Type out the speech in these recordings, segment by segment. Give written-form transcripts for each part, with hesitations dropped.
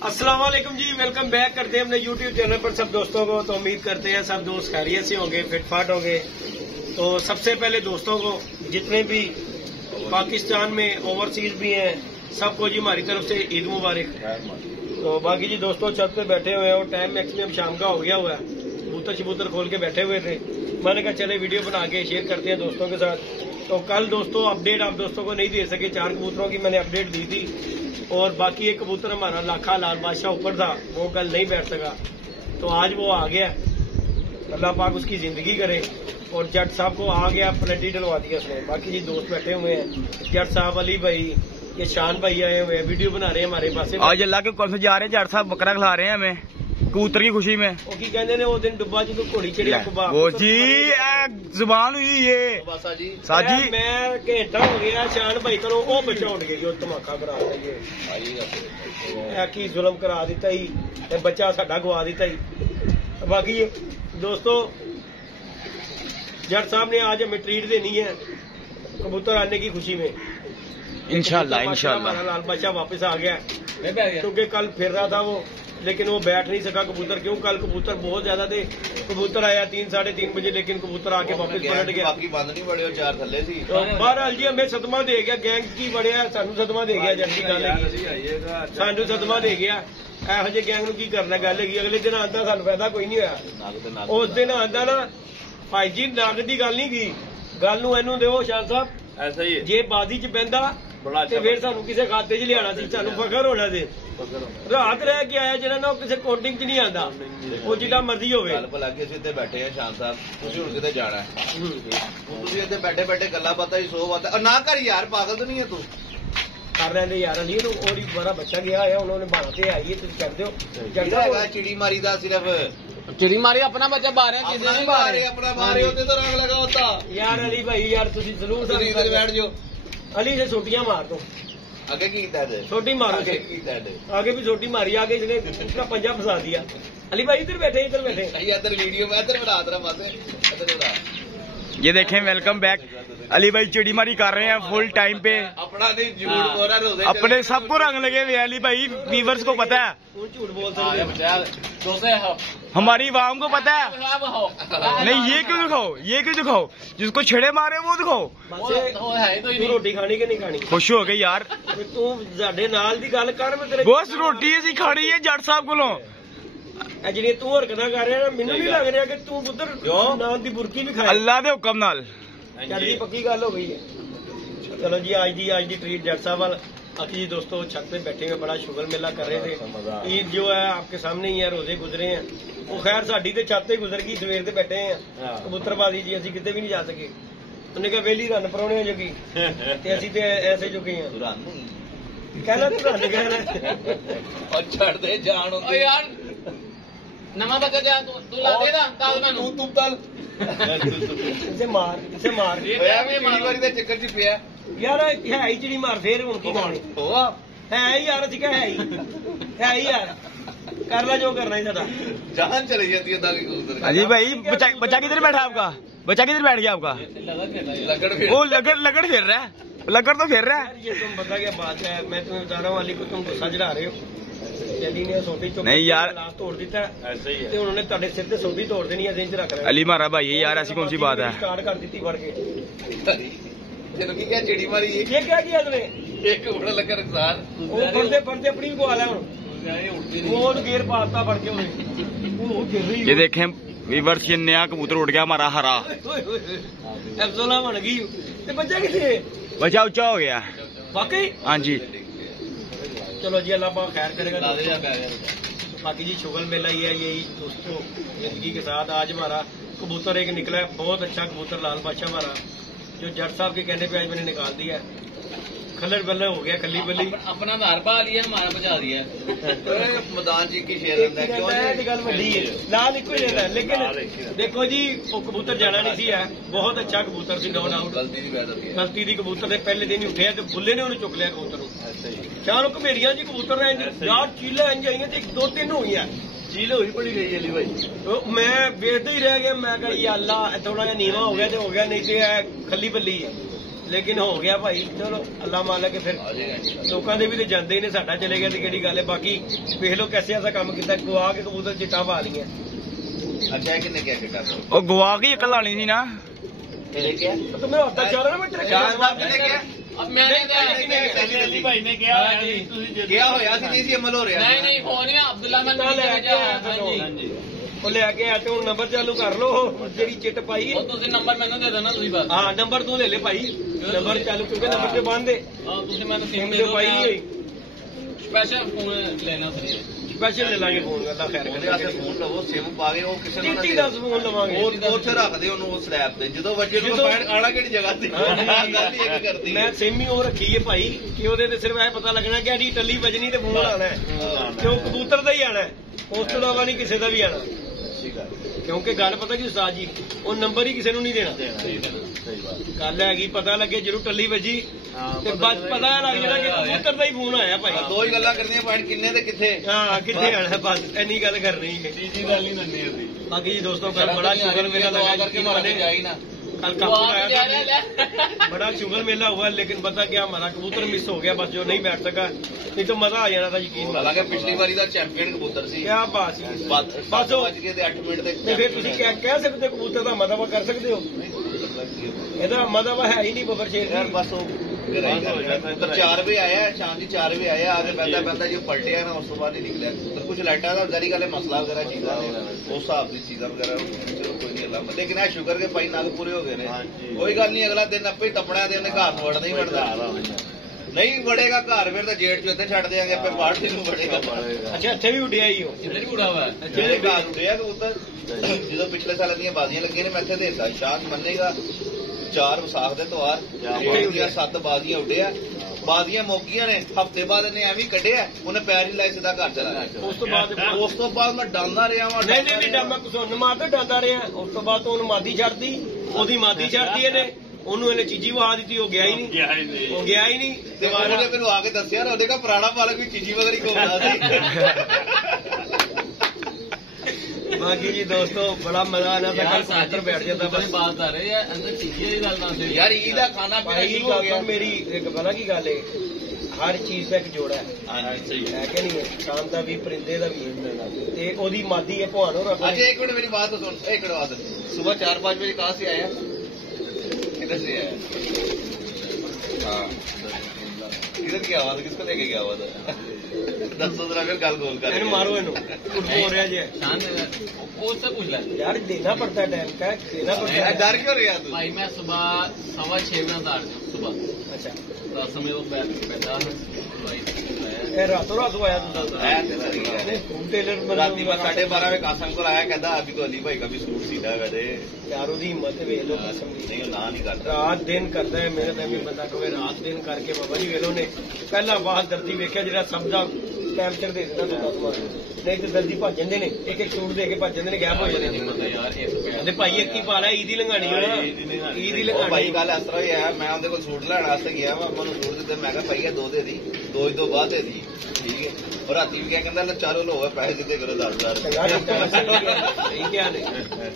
अस्सलाम वालेकुम जी, welcome back करते हैं अपने यूट्यूब चैनल पर सब दोस्तों को। तो उम्मीद करते हैं सब दोस्त खैरियत से होंगे, फिटफाट होंगे। तो सबसे पहले दोस्तों को, जितने भी पाकिस्तान में ओवरसीज भी हैं, सबको जी हमारी तरफ से ईद मुबारक। तो बाकी जी दोस्तों छत पे बैठे हुए हैं और टाइम मैक्सिमम शाम का हो गया हुआ है। कबूतर शबूतर खोल के बैठे हुए थे, मैंने कहा चले वीडियो बना के शेयर करते हैं दोस्तों के साथ। तो कल दोस्तों अपडेट आप दोस्तों को नहीं दे सके, 4 कबूतरों की मैंने अपडेट दी थी और बाकी एक कबूतर हमारा लाखा लाल बादशाह ऊपर था, वो कल नहीं बैठ सका। तो आज वो आ गया, अल्लाह पाक उसकी जिंदगी करे। और जट साहब को आ गया, पलटी डलवा दिया उसने। बाकी जी दोस्त बैठे हुए हैं, जट साहब, अली भाई, ये शान भाई आए हुए हैं, वीडियो बना रहे हैं हमारे पास। आज अल्लाह के कौन से जा रहे हैं, जट साहब बकरा खिला रहे हैं हमें कबूतर की खुशी में। वो की कहते ने वो दिन डुब्बा जी को घोड़ी चढ़ी वो जी जुबान हुई ये साजी। मैं घंटा हो गया शान भाई करो वो बच्चा उठ गई, धमाका करा की जुलम करा दिता ही, बच्चा साडा गवा दिता ही। बाकी दोस्तों जट साहब ने आज हमें ट्रीट देनी है कबूतर आने की खुशी में, इंशाल्लाह इंशाल्लाह। हमारा लाल बादशाह वापस आ गया, क्योंकि कल फिर रहा था वो, लेकिन वो बैठ नहीं सका कबूतर। क्यों? कल कबूतर बहुत ज्यादा थे। कबूतर आया 3 साढ़े 3 बजे, लेकिन कबूतर आके वापस पलट गया। बाकी बंद नहीं बड़े 4 थले सी। तो बहरहाल जी हमें सदमा दे गया, गैंग की बड़िया सानू सदमा दे गया। जल्दी गल सानू सदमा दे गया, ਇਹੋ ਜਿਹੇ ਗੈਂਗ ਨੂੰ ਕੀ ਕਰਨਾ। ਗੱਲ ਹੈਗੀ ਅਗਲੇ ਦਿਨ ਆਂਦਾ ਸਾਨੂੰ ਫਾਇਦਾ ਕੋਈ ਨਹੀਂ ਹੋਇਆ। ਉਸ ਦਿਨ ਆਂਦਾ ਨਾ ਭਾਈ ਜੀ, ਨਗ ਦੀ ਗੱਲ ਨਹੀਂ ਕੀ, ਗੱਲ ਨੂੰ ਇਹਨੂੰ ਦਿਓ ਸ਼ਾਨ ਸਾਹਿਬ, ਐਸਾ ਹੀ ਜੇ ਬਾਦੀ ਚ ਬਹਿੰਦਾ ਤੇ ਫਿਰ ਸਾਨੂੰ ਕਿਸੇ ਖਾਤੇ ਚ ਲਿਆਣਾ ਸੀ, ਸਾਨੂੰ ਫਖਰ ਹੋਣਾ ਸੀ। ਰਾਤ ਰਹਿ ਕੇ ਆਇਆ ਜਿਹੜਾ ਨਾ, ਉਹ ਕਿਸੇ ਕਾਊਂਟਿੰਗ ਚ ਨਹੀਂ ਆਂਦਾ, ਉਹ ਜਿੱਦਾਂ ਮਰਜ਼ੀ ਹੋਵੇ। ਗੱਲ ਭਲਾ ਕੇ ਅਸੀਂ ਇੱਥੇ ਬੈਠੇ ਆ ਸ਼ਾਨ ਸਾਹਿਬ, ਤੁਸੀਂ ਹੁਣ ਕਿਤੇ ਜਾਣਾ ਤੁਸੀਂ ਇੱਥੇ ਬੈਠੇ ਬੈਠੇ ਗੱਲਾਂ ਬਾਤਾਂ ਹੀ 100 ਬਾਤਾਂ ਨਾ ਕਰ ਯਾਰ, ਪਾਗਲ ਤਾਂ ਨਹੀਂ ਹੈ ਤੂੰ। ਕਰ ਰਹੇ ਯਾਰ ਅਲੀ ਨੂੰ, और बड़ा बच्चा गया है, उन्होंने बना के आई है, तुम कर दो। ਜਿਹੜਾ ਚਿੜੀ ਮਾਰੀ ਦਾ ਸਿਰਫ चिड़ी मारी अपना बच्चा बाहर है, किसी नहीं मारे, अपना मारे होते तो रंग लगा होता। यार अली भाई यार तुसी जरूर इधर बैठ जाओ। अली से छोटियां मार दो, आगे की छोटी मारो, आगे भी छोटी मारी, आगे इसने उसका पंजा फंसा दिया। अली भाई इधर बैठे, इधर बैठे, इधर वीडियो में इधर बना दे रहा माते, इधर बना। ये देखें, वेलकम बैक। अली भाई चिड़ी मारी कर रहे हैं फुल टाइम पे, अपना नहीं झूठ बोल रहा, अपने सबको रंग लगे हुए। अली भाई व्यूवर्स को पता है, झूठ बोल सकते, हमारी आवाम को पता है। नहीं ये क्यों दिखाओ, ये क्यों दिखाओ, जिसको छेड़े मारे वो दिखाओ। तू रोटी खानी कि नहीं खानी? खुश हो गई यार तू साडे नाल दी गल कर, मैं तेरे बस रोटी असी खानी है जट साहब कोलों। ਜਿਹੜੀ ਤੂੰ ਹਰਕਤਾਂ ਕਰ ਰਿਹਾ ਨਾ, ਮੈਨੂੰ ਨਹੀਂ ਲੱਗ ਰਿਹਾ ਕਿ ਤੂੰ ਪੁੱਤਰ ਨਾਂ ਦੀ ਬੁਰਕੀ ਵੀ ਖਾਏ। अल्लाह के हुक्म नाल ਚੱਲੀ ਪੱਕੀ ਗੱਲ ਹੋ ਗਈ ਹੈ। चलो जी आज दी ट्रीट जट साहब वाल। बाकी जी दोस्तों छत पे बैठे हुए बड़ा शुगर मेला कर रहे थे। ईद जो है आपके सामने ही है, रोजे गुजरे हैं, वो खैर साडी ते छत पे गुजर गई, सवेर ते बैठे हैं कबूतरबाजी जी, असी किते भी नहीं जा सके। उन्हें कहा वेली रन परौने जोगी ते असी ते ऐसे जोगे हैं। कहना तू रन कहना और छड़ दे जान यार, नवा बच्चा जा तू ला दे ना ताल में तू तल इसे मार वारी दे चक्कर च पिया यार। है ही चिड़ी मार फिर हुण की करनी है ही यार, असी क्या है ही यार, कर ला जो करना ही साडा। जान चली जाती है दागी कबूतर। अजी भाई बच्चा किधर बैठा आपका, बच्चा किधर बैठ गया आपका? वो लगड़ फिर रहा है, लगड़ तो फिर रहा है। ये तुम बता क्या बात है, मैं तुम्हें बता रहा हूँ अली को तुम गुस्सा चढ़ा रहे हो। अली ने सोटी चुप नहीं यार, ग्लास तोड़ दिता ऐसे ही है, उन्होंने ਤੁਹਾਡੇ ਸਿਰ ਤੇ सोटी तोड़ देनी है, जेंच रख रहे। अली मारा भाई यार, ऐसी कौन सी बात है। स्टार्ट कर दी फड़ के, चलो की क्या चिड़ी मारी ये क्या किया तूने? एक बड़ा लगा नुकसान वो फड़ते अपनी भी को आ रहा हूँ, वो गेर पाता फड़ के वो गिर रही। ये देखें व्यूअर्स, ये नया कबूतर उड़ गया हमारा हरा, एफजोला बन गई। बच्चा किसे? बच्चा ऊंचा हो गया वाकई। हाँ जी, चलो जी अल्लाह पाक खैर करेगा। बाकी जी शुगर मेला ही है यही दोस्तों, जिंदगी के साथ। आज हमारा कबूतर एक निकला है, बहुत अच्छा कबूतर लाल बादशाह हमारा, जो जट साहब के कहने पे आज मैंने निकाल दिया है। खलर बल्ले हो गया, खली बल्ली अपना धार पा लिया, हमारा बचा दिया। मैदान जी की शेर है गल वड्डी है, लाल इको ही रहता है। लेकिन देखो जी वो कबूतर जाना नहीं सी है, बहुत अच्छा कबूतर सी, नो डाउट। गलती दी कबूतर ने पहले दिन ही उठे तो बुल्ले ने उन्हें चुक लिया कबूतर। चारों घमेरिया जी कबूतर यार, चीला इंज आई 2-3 हुई है, चील हुई बड़ी गई अली भाई। तो मैं वेखते ही रह गया, मैं कहा अल्लाह थोड़ा जा नीवा हो गया तो हो गया, नहीं तो खली बल्ली है। ਲੇਕਿਨ ਹੋ ਗਿਆ ਭਾਈ, ਚਲੋ ਅੱਲਾ ਮਾਲਕ ਫਿਰ ਲੋਕਾਂ ਦੇ ਵੀ ਤੇ ਜਾਂਦੇ ਹੀ ਨੇ, ਸਾਡਾ ਚਲੇ ਗਿਆ ਤੇ ਕਿਹੜੀ ਗੱਲ ਹੈ। ਬਾਕੀ ਵੇਖ ਲਓ ਕੈਸੇ ਐਸਾ ਕੰਮ ਕੀਤਾ, ਗਵਾ ਕੇ ਕਬੂਤਰ ਚਿੱਟਾ ਪਾ ਲਈਆਂ। ਅੱਛਾ ਕਿੰਨੇ ਕਿਆ ਕਿੱਟਾ ਉਹ ਗਵਾ ਕੇ ਇੱਕ ਲਾਣੀ ਸੀ ਨਾ। ਕਿਹੜੇ ਕਿਆ ਤਾਂ ਮੈਂ ਹੱਥ ਚਾਰ ਨਾ ਮੈਂ ਚਾਰ ਬਾਤ ਕਿੰਨੇ ਕਿਆ अब मैंने क्या भाई ने क्या ਗਿਆ ਹੋਇਆ ਸੀ ਨਹੀਂ ਸੀ ਅਮਲ ਹੋ ਰਿਹਾ नहीं नहीं हो नहीं अब्दुल्ला मैं ले आके आया था हाँ जी ਉਹ ਲੈ ਕੇ ਆ ਤੇ ਹੁਣ ਨੰਬਰ ਚਾਲੂ ਕਰ ਲਓ, ਜਿਹੜੀ ਚਿੱਟ ਪਾਈ ਉਹ ਤੁਸੀਂ ਨੰਬਰ ਮੈਨੂੰ ਦੇ ਦੇਣਾ ਤੁਸੀਂ ਬਸ। ਹਾਂ ਨੰਬਰ ਤੂੰ ਲੈ ਲੈ ਭਾਈ, ਨੰਬਰ ਚਾਲੂ ਕਿਉਂਕਿ ਨੰਬਰ ਤੇ ਬੰਦ ਹੈ। ਹਾਂ ਤੁਸੀਂ ਮੈਨੂੰ ਸਿਮ ਸਿਮ ਤੇ ਦੇ ਦਿਓ, ਪਾਈ ਹੋਈ ਸਪੈਸ਼ਲ ਫੋਨ ਲੈਣਾ ਸੀ। ਸਪੈਸ਼ਲ ਲੈ ਲਾਂਗੇ ਫੋਨ, ਅੱਲਾ ਖੈਰ ਉਹਦੇ ਵਾਸਤੇ ਫੋਨ ਲਵੋ, ਸਿਮ ਪਾ ਕੇ ਉਹ ਕਿਸੇ ਨੂੰ ਟੀਟੀ ਦਾ ਫੋਨ ਲਵਾਂਗੇ। ਉਹ ਉੱਥੇ ਰੱਖਦੇ ਉਹਨੂੰ ਉਸ ਸਲੈਬ ਤੇ, ਜਦੋਂ ਬੱਚੇ ਨੂੰ ਪੈਣ ਆਣਾ ਕਿਹੜੀ ਜਗ੍ਹਾ ਤੇ ਗੱਲ ਹੀ ਇੱਕ ਕਰਦੀ ਮੈਂ ਸਿਮ ਹੀ ਉਹ ਰੱਖੀ ਹੈ ਭਾਈ ਕਿ ਉਹਦੇ ਤੇ ਸਿਰਫ ਇਹ ਪਤਾ ਲੱਗਣਾ ਕਿ ਆੜੀ ਟੱਲੀ ਵੱਜਣੀ ਤੇ ਫੋਨ ਆਣਾ ਹੈ, ਕਿਉਂ ਕਬੂਤਰ ਦਾ ਹੀ ਆਣਾ ਹੈ, ਉਸ ਤੋਂ ਇਲਾਵਾ ਨਹੀਂ ਕਿਸੇ ਦਾ ਵੀ ਆਣਾ। ਕਿਉਂਕਿ ਗੱਲ ਪਤਾ ਕੀ ਉਸਤਾਦ ਜੀ, ਉਹ ਨੰਬਰ ਹੀ ਕਿਸੇ ਨੂੰ ਨਹੀਂ ਦੇਣਾ। ਗੱਲ ਹੈਗੀ ਪਤਾ ਲੱਗੇ ਜਦੋਂ ਟੱਲੀ ਵੱਜੀ ਤੇ ਬਸ ਪਤਾ ਲੱਗ ਜਾਣਾ ਕਿ ਕਬੂਤਰ ਦਾ ਹੀ ਫੋਨ ਆਇਆ ਭਾਈ। ਦੋ ਹੀ ਗੱਲਾਂ ਕਰਨੀਆਂ, ਪੁਆਇੰਟ ਕਿੰਨੇ ਤੇ ਕਿੱਥੇ। ਹਾਂ ਕਿੱਥੇ ਆਣਾ, ਬਸ ਇੰਨੀ ਗੱਲ ਕਰਨੀ ਹੈ। ਤੀਜੀ ਗੱਲ ਨਹੀਂ ਮੰਨੀ ਅਸੀਂ। ਬਾਕੀ ਜੀ ਦੋਸਤੋ ਕੱਲ ਬੜਾ ਸ਼ੁਗਰ ਮੇਲਾ लगा करके मारे जाएगी ना। कल काफू आया था, बड़ा शुगर मेला हुआ, लेकिन पता क्या हमारा कबूतर मिस हो गया, बस जो नहीं बैठ सका, नहीं तो मजा आ जाना था यकीन। हालांकि पिछली बारी ਦਾ ਚੈਂਪੀਅਨ ਕਬੂਤਰ ਸੀ। क्या बात है, ਬਸ ਉਹ ਵੱਜ ਕੇ ਤੇ 8 ਮਿੰਟ ਤੇ ਫਿਰ ਤੁਸੀਂ ਕਹਿ ਸਕਦੇ ਹੋ ਕਬੂਤਰ ਦਾ ਮਤਲਬ ਕਰ ਸਕਦੇ ਹੋ, ਇਹਦਾ ਮਤਲਬ ਹੈ ਹੀ ਨਹੀਂ ਬੱਬਰ ਸ਼ੇਰ ਯਾਰ ਬਸ ਉਹ ਕਬੂਤਰ 4 ਵਜੇ ਆਇਆ, ਸ਼ਾਮ ਦੀ 4 ਵਜੇ ਆਇਆ, ਆ ਕੇ ਬੈਠਾ ਬੈਠਾ ਜੋ ਪਲਟਿਆ ਨਾ ਉਸ ਤੋਂ ਬਾਅਦ ਹੀ ਨਿਕਲਿਆ ਕਬੂਤਰ। ਕੁਝ ਲਾਈਟਾਂ ਦਾ ਜਾਰੀ ਗੱਲ ਹੈ, ਮਸਲਾ ਵਗੈਰਾ ਚੀਜ਼ਾਂ ਨੇ ਉਸ ਹਿਸਾਬ ਦੀ ਚੀਜ਼ਾਂ ਵਗੈਰਾ ਚਲੋ ਕੋਈ ਨਹੀਂ ਅੱਲਾ, ਲੇਕਿਨ ਇਹ ਸ਼ੁਕਰ ਕੇ ਭਾਈ ਨਗ ਪੂਰੇ ਹੋ ਗਏ ਨੇ, ਕੋਈ ਗੱਲ ਨਹੀਂ। ਅਗਲਾ ਦਿਨ ਆਪੇ ਤਪਣਾ ਦੇ ਉਹਨੇ ਘਰ ਨੂੰ ਵੜਦਾ ਹੀ ਵੜਦਾ, ਨਹੀਂ ਵੜੇਗਾ ਘਰ ਫਿਰ ਤਾਂ ਜੇਠ ਚ ਇੱਥੇ ਛੱਡ ਦੇਾਂਗੇ ਆਪੇ ਬਾਹਰ ਨੂੰ ਵੜੇਗਾ। ਅੱਛਾ ਇੱਥੇ ਵੀ ਉੱਡਿਆ ਹੀ ਉਹ, इधर भी उड़ा हुआ है। ਜਿਹੜੇ ਘਰ ਉੱਡਿਆ ਕਬੂਤਰ, ਜਦੋਂ ਪਿਛਲੇ ਸਾਲ ਦੀਆਂ ਬਾਜ਼ੀਆਂ ਲੱਗੀਆਂ ਨੇ ਮੈਂ ਇੱਥੇ ਦੇਤਾ ਸ਼ਾਨ ਮੰਨੇਗਾ, 4 ਵਿਸਾਖ ਦੇ ਤਿਉਹਾਰ ਦੀਆਂ 7 ਬਾਜ਼ੀਆਂ ਉੱਡਿਆ, ਬਾਜ਼ੀਆਂ ਮੌਕੀਆਂ ਨੇ, ਹਫਤੇ ਬਾਅਦ ਇਹਨੇ ਐਵੇਂ ਕੱਢਿਆ, ਉਹਨੇ ਪੈਰ ਹੀ ਲਾਏ ਸਿੱਧਾ ਘਰ ਚਲਾ ਗਿਆ। ਉਸ ਤੋਂ ਬਾਅਦ ਮੈਂ ਡਾਂਦਾ ਰਿਹਾ ਵਾਂ, ਨਹੀਂ ਡਾਮਾ ਕੁਸੋਨ ਮਾਰਦਾ ਡਾਂਦਾ ਰਿਹਾ। ਉਸ ਤੋਂ ਬਾਅਦ ਉਹਨੂੰ ਮਾਦੀ ਛੱਡਦੀ, ਉਹਦੀ ਮਾਦੀ ਛੱਡਦੀ ਇਹਨੇ, ਉਹਨੂੰ ਇਹਨੇ ਚੀਜੀ ਵਹਾ ਦਿੱਤੀ, ਉਹ ਗਿਆ ਹੀ ਨਹੀਂ, ਉਹ ਗਿਆ ਹੀ ਨਹੀਂ। ਤੇ ਉਹਨੇ ਮੈਨੂੰ ਆ ਕੇ ਦੱਸਿਆ ਨਾ, ਉਹਦੇ ਕਾ ਪੁਰਾਣਾ ਮਾਲਕ ਵੀ ਚੀਜੀ ਵਗੈਰੀ ਘੁੰਮਦਾ ਸੀ। बाकी जी दोस्तों बड़ा मजा आना था, कल साथ बैठ जाता बस। बात आ रही है अंदर चीजें ही डालना से यार ईद का खाना पीना शुरू हो गया। मेरी एक पता की गल है, हर चीज का एक जोड़ा है, है कि नहीं है, इंसान का भी परिंदे का भी ते ओदी मादी है भानो रख। अच्छा एक मिनट मेरी बात सुन, एक मिनट बात, सुबह 4-5 बजे कहाँ से आया, किधर से आया? हाँ किधर क्या आवाज, किसको लेके गया हुआ था? 10 जरा फिर गल गोल कर मारो इन्हों बोल रहा जी उससे पूछ ले यार, देना पड़ता है टाइम का, देना पड़ता है। डर क्यों रहा तू? भाई मैं सुबह 6:15 में उतार सुबह। अच्छा 10 समय वो बैठा ਇਹ ਰਾਤੋਂ ਰਾਤ ਹੋਇਆ ਟੇਲਰ ਰਾਤੀ ਮੈਂ 12:30 ਵਜੇ ਕਾਸਮ ਕੋਲ ਆਇਆ, ਕਹਿੰਦਾ ਅਭੀ ਤੋਂ ਅਲੀ ਭਾਈ ਦਾ ਵੀ ਸੂਟ ਸੀਦਾ ਕਦੇ। ਯਾਰ ਉਹਦੀ ਹਿੰਮਤ ਵੇਖ ਲੋ, ਕਸਮ ਦੀ ਨਹੀਂ ਉਹ ਨਾ ਨਹੀਂ ਕਰਦਾ, ਰਾਤ ਦਿਨ ਕਰਦਾ ਹੈ। ਮੇਰੇ ਤਾਂ ਵੀ ਬੰਦਾ ਕਹੇ ਰਾਤ ਦਿਨ ਕਰਕੇ ਬਾਬਾ ਜੀ ਵੇਖ ਲੋ ਨੇ ਪਹਿਲਾਂ ਬਾਹਰ ਦਰਦੀ ਵੇਖਿਆ ਜਿਹੜਾ ਸਭ ਦਾ ਕੈਂਪਚਰ ਦੇ ਦਿੰਦਾ ਤੁਹਾਨੂੰ ਸਮਾਨ, ਨਹੀਂ ਤੇ ਦਰਦੀ ਭੱਜ ਜਾਂਦੇ ਨੇ, ਇੱਕ ਇੱਕ ਸੂਟ ਦੇ ਕੇ ਭੱਜ ਜਾਂਦੇ ਨੇ, ਗੈਪ ਹੋ ਜਾਂਦੇ ਨੇ। ਕਹਿੰਦੇ ਭਾਈ ਇੱਕ ਹੀ ਪਾ ਲਿਆ, ਈਦ ਹੀ ਲੰਘਾਣੀ ਹੋਣਾ, ਈਦ ਹੀ ਲੰਘਾਣੀ। ਭਾਈ ਗੱਲ ਇਸ ਤਰ੍ਹਾਂ ਹੀ ਹੈ, ਮੈਂ ਉਹਦੇ ਕੋਲ ਸੂਟ ਲੈਣ ਵਾਸਤੇ ਗਿਆ ਵਾ, ਮੈਨੂੰ ਸੂਟ ਦਿੱਤੇ, ਮੈਂ ਕਿਹਾ ਭਾਈ 2 ਦੇ ਦੀ, 2 ਤੋਂ ਬਾਅਦ ਦੇ ਦੀ, ਠੀਕ ਹੈ। और राती भी क्या कहता चारों लोग पैसे देते करो 10,000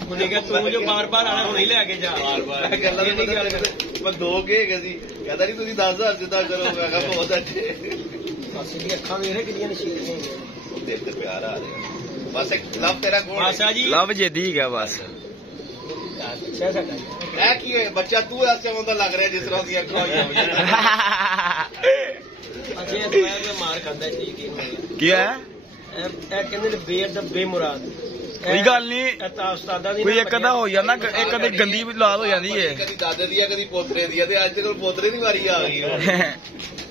तू जो बार बार आना हूं लेके जा मैं 2 के कहता नहीं तुम 10,000 सीधा करो, मैं कहा बहुत अच्छे अखा मेरे कि देखते प्यार आ रहे बस एक लव तेरा आशा जी लव जेदी है बस की है बच्चा तू ऐसे मतलब लग रहा है जिस तरह की अखा मार खाता ਕੀ ਹੈ ਕਹਿੰਦੇ ਬੇਮੁਰਾਦ ਕੋਈ ਗੱਲ ਨਹੀਂ, ਕੋਈ ਇੱਕ ਅੱਧਾ ਹੋ ਜਾਂਦਾ, ਇੱਕ ਅੱਧੀ ਗੰਦੀ ਲਾਲ ਹੋ ਜਾਂਦੀ ਹੈ, ਕਦੀ ਦਾਦੇ ਦੀ ਕਦੀ ਪੋਤਰੇ ਦੀ, ਤੇ ਅੱਜ ਕੋਲ ਪੋਤਰੇ ਦੀ ਵਾਰੀ ਆ ਗਈ।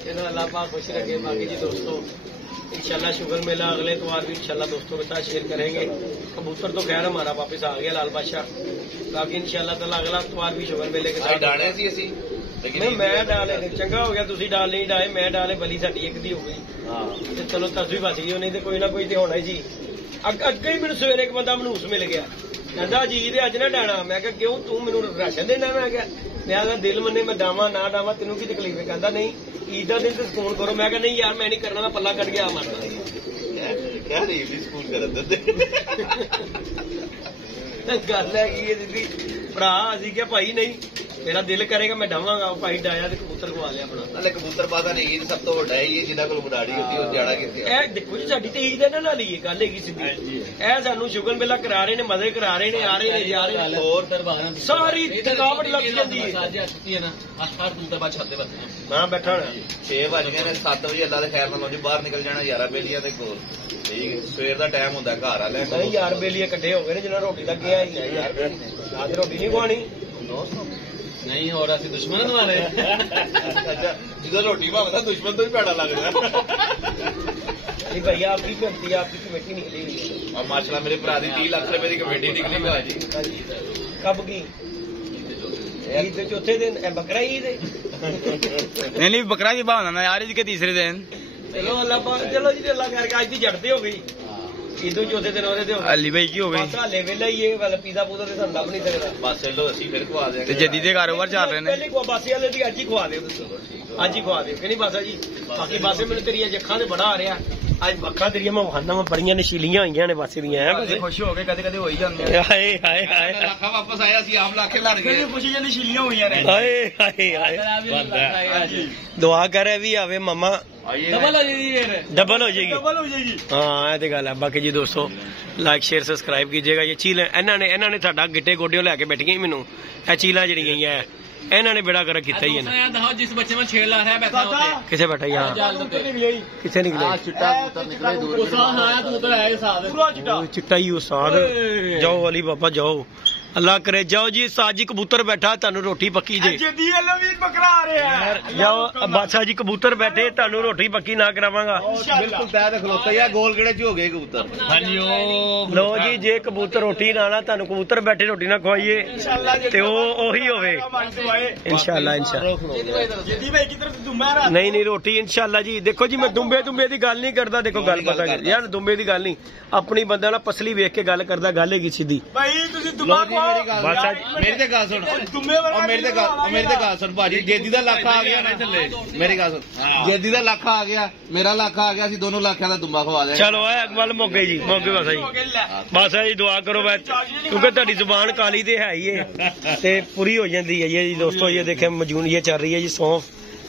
ਇਹਨਾਂ ਅੱਲਾਹ पाक खुश रखे। बाकी जी दोस्तों इंशाल्लाह शुगर मेला अगले इतवार भी इंशाल्लाह दोस्तों के साथ शेयर करेंगे। कबूतर तो खैर हमारा वापस आ गया लाल बादशाह, बाकी इंशाल्लाह ताला अगला इतवार भी शुगर मेले के साथ डाले सी असी मैं डाले चंगा हो गया, तुसी डाल नहीं डाले, मैं डाले बली साडी एक दी हो गई। हाँ ते चलो तस भी बच गई, नहीं तो कोई ना कोई तो होना ही जी। अगे ही मैनू सवेरे एक बंदा मनूस मिल गया, कहता जी दे अज ना डाना, मैं कहा क्यों तू मैनू राशन देना, मैं क्या मैं दिल मन्ने मैं डावा ना डावा तेनों की तकलीफ है, कहता नहीं ईद का दिन तो फोन करो, मैं कहा नहीं यार मैं नहीं करना, मैं पल्ला कट गया मारना क्या स्कूल कर गल है भरा असी क्या भाई नहीं तेरा दिल करेगा मैं डावांगा भाई डाया ते कबूतर खवा लिया अपना ਨਾਲੇ ਕਬੂਤਰਬਾਜ਼ਾਂ ਦੀ ਈਦ ਸਭ ਤੋਂ ਵੱਡਾ ਹੀ ਹੈ ਜਿਹਨਾਂ ਕੋਲ ਬੁਰਾੜੀ ਹੁੰਦੀ ਉਹ ਜਾਣਾ ਕਿੱਥੇ ਇਹ ਦੇਖੋ ਜੀ ਸਾਡੀ ਤੇ ਈਦ ਇਹਨਾਂ ਨਾਲ ਹੀ ਗੱਲ ਹੈਗੀ ਸਿੱਧੀ ਇਹ ਸਾਨੂੰ ਸ਼ੁਗਰ ਮੇਲਾ ਕਰਾ ਰਹੇ ਨੇ ਮਜ਼ੇ ਕਰਾ ਰਹੇ ਨੇ ਆ ਰਹੇ ਨੇ ਜਾ ਰਹੇ ਨੇ ਹੋਰ ਸਾਰੀ ਥਕਾਵਟ ਲੱਗ ਜਾਂਦੀ ਹੈ ਨਾ ਅੱਠ ਕਬੂਤਰ ਬਾਅਦ ਛੱਤੇ ਬੱਚੇ ਹਾਂ ਬੈਠਾ ਹੋਣਾ 6 ਵਜ ਗਏ ਨੇ 7 ਵਜੇ ਅੱਲਾ ਦੇ ਖੈਰ ਨਾਲ ਜੀ ਬਾਹਰ ਨਿਕਲ ਜਾਣਾ 11 ਬੇਲੀਆਂ ਦੇ ਕੋਲ ਠੀਕ ਹੈ ਸਵੇਰ ਦਾ ਟਾਈਮ ਹੁੰਦਾ ਘਰ ਆ ਲੈ ਨਹੀਂ ਯਾਰ ਬੇਲੀਏ ਇਕੱਠੇ ਹੋ ਗਏ ਨੇ ਜਿਹਨਾਂ ਰੋਟੀ ਦਾ ਗਿਆ ਹੀ ਹੈ ਯਾਰ ਅੱਜ ਰੋਟੀ ਨਹੀਂ ਖਵਾਣੀ ਨਹੀਂ ਹੋਰ ਅਸੀਂ ਦੁਸ਼ਮਣ ਨੂੰ ਆਲੇ ਅੱਛਾ ਜਦੋਂ ਰੋਟੀ ਭਾਵੇਂ ਦੁਸ਼ਮਣ ਤੋਂ ਵੀ ਭੈੜਾ ਲੱਗਦਾ नहीं भैया आपकी कमेटी आपकी कमेटी निकली हुई है और माशाल्लाह मेरे भरा दी 30 लाख रुपए की कमेटी निकली भाजी कब की ईद के चौथे दिन बकरा ईद है नहीं बकरा की बहाना ना यार, ईद के तीसरे दिन। चलो अल्लाह चलो जी अल्लाह करके आज की जड़ते हो गई ईद के चौथे दिन ਉਹਦੇ ਤੇ अली भाई की हो गई ਹਾਲੇ ਵੇਲੇ ਹੀ ਇਹ ਵਾਲਾ ਪੀਜ਼ਾ ਪੂਜ਼ਾ ਤੇ ਸਾਨੂੰ ਲੱਭ ਨਹੀਂ ਸਕਦਾ बस लो ਅਸੀਂ ਫਿਰ ਖਵਾ ਤੇ ਦੇਾਂਗੇ ਜੱਦੀ ਦੇ ਕਾਰੋਬਾਰ ਚੱਲ ਰਹੇ ਨੇ। ਪਹਿਲੇ ਕੋ ਬਾਸੀ ਵਾਲੇ ਦੀ ਅੱਜ ਹੀ ਖਵਾ ਦਿਓ ਤੁਸੀਂ ਅੱਜ ਹੀ ਖਵਾ ਦਿਓ ਕਿ ਨਹੀਂ ਬਾਸਾ ਜੀ ਬਾਕੀ ਬਾਸੇ ਮੈਨੂੰ ਤੇਰੀਆਂ ਅੱਖਾਂ ਤੇ ਬੜਾ ਆ ਰਿਹਾ ਅੱਜ ਅੱਖਾਂ ਤੇਰੀਆਂ ਮੈਂ ਵਹਾਨਾ ਮੈਂ ਬੜੀਆਂ ਨਸ਼ੀਲੀਆਂ ਹੋਈਆਂ ਨੇ ਬਾਸੇ ਦੀਆਂ ਹੈ ਬਾਸੇ ਖੁਸ਼ ਹੋ ਕੇ ਕਦੇ ਕਦੇ ਹੋ ਹੀ ਜਾਂਦੇ ਆ। ਹਾਏ ਹਾਏ ਹਾਏ ਲੱਖਾਂ ਵਾਪਸ ਆਇਆ ਸੀ ਆਪ ਲਾਖੇ ਲੜ ਗਏ ਖੁਸ਼ੀ ਜਾਂ ਨਸ਼ੀਲੀਆਂ ਹੋਈਆਂ ਨੇ। ਹਾਏ ਹਾਏ ਹਾਏ ਦੁਆ ਕਰੇ ਵੀ ਆਵੇ ਮਮਾ ਡਬਲ ਹੋ ਜੀ ਫਿਰ डबल हो जाएगी ਡਬਲ ਹੋ ਜਾਏਗੀ। हाँ ये तो गल है। बाकी जी दोस्तों लाइक शेयर सबसक्राइब कीजिएगा। ये चील इन्हों ने साडा गिट्टे गोडियों लैके बैठिया मैनू ये चीलां जड़ियां इन्होंने बेड़ा गर्क किया ही है। ਦੱਸੋ ਜਿਸ ਬੱਚੇ में 6 लाख है बैठा होते किसे बैठा यहाँ जाल दे किसे निकले ਚਿੱਟਾ ਕਬੂਤਰ ਨਿਕਲੇ ਦੂਰ उसा आया तू तो है साथ ਪੂਰਾ ਚਿੱਟਾ। चिट्टा ही उस्ताद जाओ अली बाबा जाओ अल्लाह करे जाओ जी साजी कबूतर बैठा तानू रोटी पक्की जे ਜੱਦੀ ਵੱਲੋਂ ਵੀ ਬੱਕਰਾ ਆ ਰਿਹਾ ਹੈ। जाओ बादशाह जी कबूतर बैठे तानू रोटी पक्की ना करावांगा ਬਿਲਕੁਲ ਤੈ ਤੇ ਖਲੋਤਾ ਯਾ ਗੋਲ ਕਿਹੜੇ ਚ ਹੋ ਗਏ ਕਬੂਤਰ ਹਾਂਜੀ ਉਹ लो जी जे कबूतर रोटी ना ना तानू कबूतर बैठे रोटी ना खवाइए ते ओही होवे इंशाल्लाह इंशाल्लाह ਜੱਦੀ ਭਾਈ की तरफ दुम्बा रहा नहीं नहीं रोटी इंशाल्लाह जी। देखो जी मैं दुम्बे की गल नहीं करता। देखो गल पता यार दुम्बे की गल नहीं अपनी बंदा ना पसली वेख के गल करदा गल हैगी सीधी। ਭਾਈ ਤੁਸੀਂ ਦੁम्बा ਖਾਓ। ਮੇਰੀ ਤੇ ਗੱਲ ਸੁਣ ਦੁੰਬੇ ਵਾਲਾ ਮੇਰੇ ਤੇ ਗੱਲ ਸੁਣ ਭਾਜੀ ਜੇਦੀ ਦਾ ਲੱਖ ਆ ਗਿਆ ਨਾ ਥੱਲੇ ਮੇਰੀ ਗੱਲ ਸੁਣ ਜੇਦੀ ਦਾ ਲੱਖ ਆ ਗਿਆ ਮੇਰਾ ਲੱਖ ਆ ਗਿਆ ਅਸੀਂ ਦੋਨੋਂ ਲੱਖਾਂ ਦਾ ਦੁੰਬਾ ਖਵਾ ਦੇ चलो है अकबल मौके जी मौके बस जी बस जी दुआ करो बस क्योंकि ਤੁਹਾਡੀ ਜ਼ੁਬਾਨ ਕਾਲੀ ਤੇ ਹੈ ਹੀ ਹੈ ਤੇ ਪੂਰੀ ਹੋ ਜਾਂਦੀ ਹੈ ਜੀ दोस्तों। ये देखें मजून ये चल रही है जी सौंफ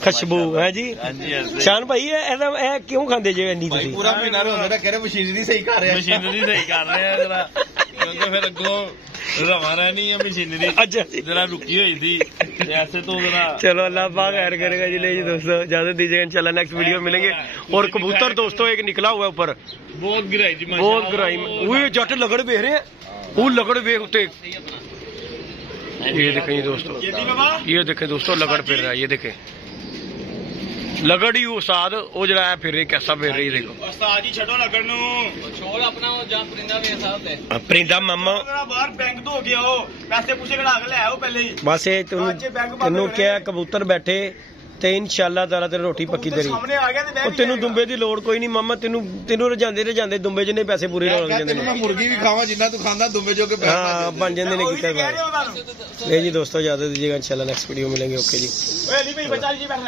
खुशबू है जी शान भाई ਇਹ ਕਿਉਂ ਖਾਂਦੇ ਜੇ ਇੰਨੀ ਤੁਸੀਂ ਪੂਰਾ ਮਹੀਨਾ ਰੋਂਦਾ ਤਾਂ ਕਹਿੰਦੇ ਮਸ਼ੀਨਰੀ ਸਹੀ ਕਰ ਰਿਹਾ ਮਸ਼ੀਨਰੀ ਸਹੀ ਕਰ ਰਹੇ ਆ ਜਰਾ ਕਿਉਂਕਿ ਫਿਰ ਅੱਗੋਂ ਰਵਾ ਰਹਿਣੀ ਹੈ ਮਸ਼ੀਨਰੀ अच्छा जी जरा रुकी हुई थी ऐसे तो जरा चलो अल्लाह पाक खैर करेगा जी। ले जी दोस्तों इजाजत दीजिएगा इंशाल्लाह नेक्स्ट वीडियो में मिलेंगे। और कबूतर दोस्तों एक निकला हुआ है ऊपर बहुत गिराई जी बहुत गराई वो जट लगड़ वेख रहे हैं वो लगड़ वेख उते ये देखें जी दोस्तों ये देखें दोस्तों लगड़ फिर रहा है ये देखें लगड़ ही उस्ताद वो जरा है फिर रही कैसा फिर रही देखो ਉਸਤਾਦ ਜੀ ਛੱਡੋ ਲੱਗਣ ਨੂੰ। छोड़ अपना वो जहाँ परिंदा भी ऐसा होता है परिंदा मामा ਮੇਰਾ ਬਾਹਰ ਬੈਂਕ ਤੋਂ ਹੋ ਗਿਆ ਉਹ ਪੈਸੇ ਪੁੱਛੇ ਕਢਾ ਕੇ ਲੈ ਆਓ ਪਹਿਲੇ ਹੀ। बस ये तेनू क्या कबूतर बैठे ते इंशाल्लाह ताला तेरी रोटी पक्की तेरी ਸਾਹਮਣੇ ਆ ਗਿਆ ਤੇ ਉਹ ਤੈਨੂੰ ਦੁੰਬੇ ਦੀ ਲੋੜ ਕੋਈ ਨਹੀਂ ਮਾਮਾ ਤੈਨੂੰ ਰਜਾਂਦੇ ਦੁੰਬੇ ਜਿੰਨੇ ਪੈਸੇ ਪੂਰੇ ਹੋ ਜਾਂਦੇ ਮੈਂ ਨੇ। ਮੁਰਗੀ ਵੀ ਖਾਵਾਂ ਜਿੰਨਾ ਤੂੰ ਖਾਂਦਾ ਦੁੰਬੇ ਜੋ ਕੇ ਹਾਂ ਬਣ ਜਾਂਦੇ ਨੇ ਕੀ ਕਹਿ ਰਹੇ ਕਰਵਾ ਹੋ ਤੁਹਾਨੂੰ ले जी दोस्तों इजाजत दीजिएगा इंशाल्लाह नेक्स्ट वीडियो मिलेंगे ओके जी। ਓਏ ਅਲੀ ਭਾਈ ਬਚਾ ਜੀ ਬੈਠ